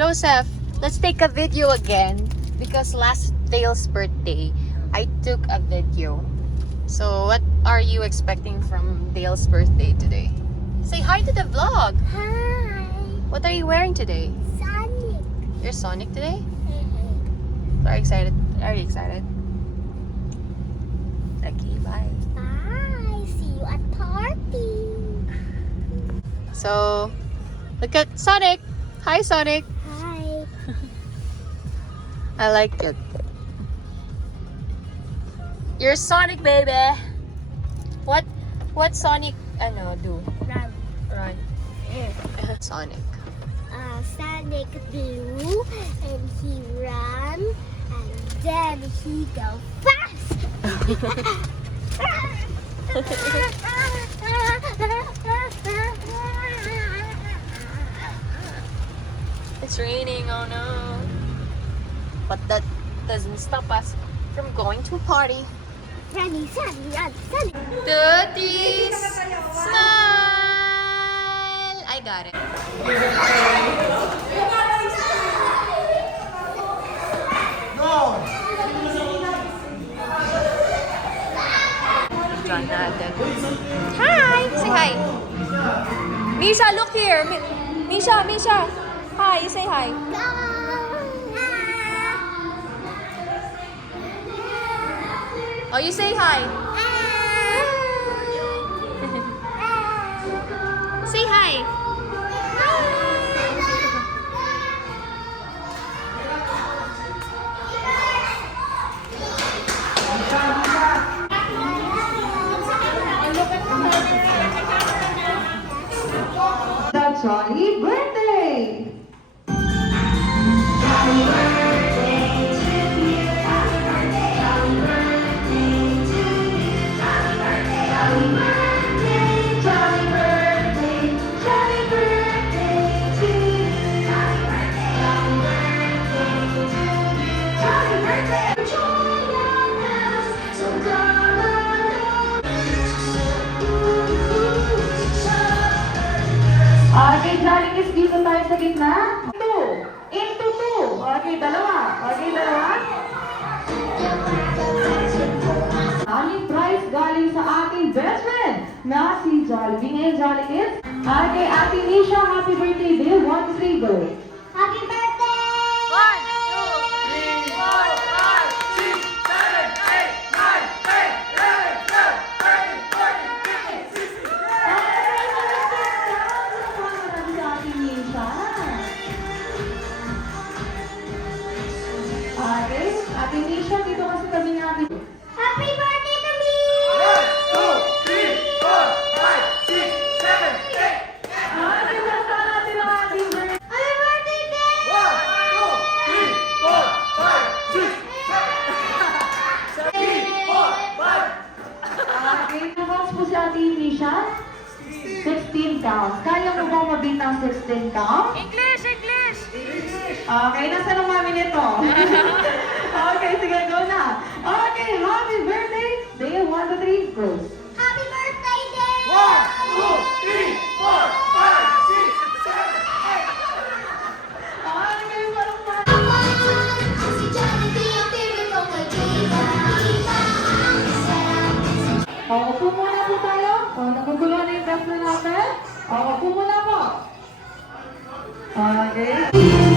Joseph, let's take a video again because last Dale's birthday, I took a video. So what are you expecting from Dale's birthday today? Say hi to the vlog. Hi. What are you wearing today? Sonic. You're Sonic today? Are you excited? Are you excited? Okay, bye. Bye. See you at party. So, look at Sonic. Hi, Sonic. Hi. I like it. You're Sonic, baby. What Sonic do? Run. Run. Sonic. Sonic blue and he run and then he go fast. It's raining, oh no. But that doesn't stop us from going to a party. Runny, sunny, run, sunny. Tooties! Smile! I got it. Dyan natin. Hi! Say hi. Misha, look here. Misha. Hi, say hi. Oh, you say hi. Say hi. The Jolly Birthday! Okay, Jolly Kiss, dito tayo sa gitna. 2 into 2. Okay, dalawa. Aming prize galing sa ating best friend na si Jolly. Ngayon, Jolly Kiss. Okay, Ate Nisha, happy birthday, dear. 1, 2, 3, go. Happy birthday! 1, 2, 3, 4, 5, 6, 7, 8, 9, 10, 11, 12, 13, 14, 15, 16. Okay, Ate Nisha, dito kasi kami nga dito. Happy birthday to me! 1, 2, 3, 4, 5, 6, 7, 8. Okay, basta natin ang ating birthday. Happy birthday, Dad! 1, 2, 3, 4, 5, 6, 7, 8, 4, 5. Okay, counts po si Ate Nisha. 16 counts. Kaya mo bang mabit ang 16 counts? English! Okay, nasa ng mami nito? Okay, sige, go na. Okay, happy birthday. Day 1 to 3, go. Happy birthday, Dad! 1, 2, 3, 4, 5, 6, 7, 8. Okay, parang pa. Si Jollibee ang favorite kong kaibigan. Upo muna po tayo. Nagugulo na yung best friend natin. Upo muna po. Okay.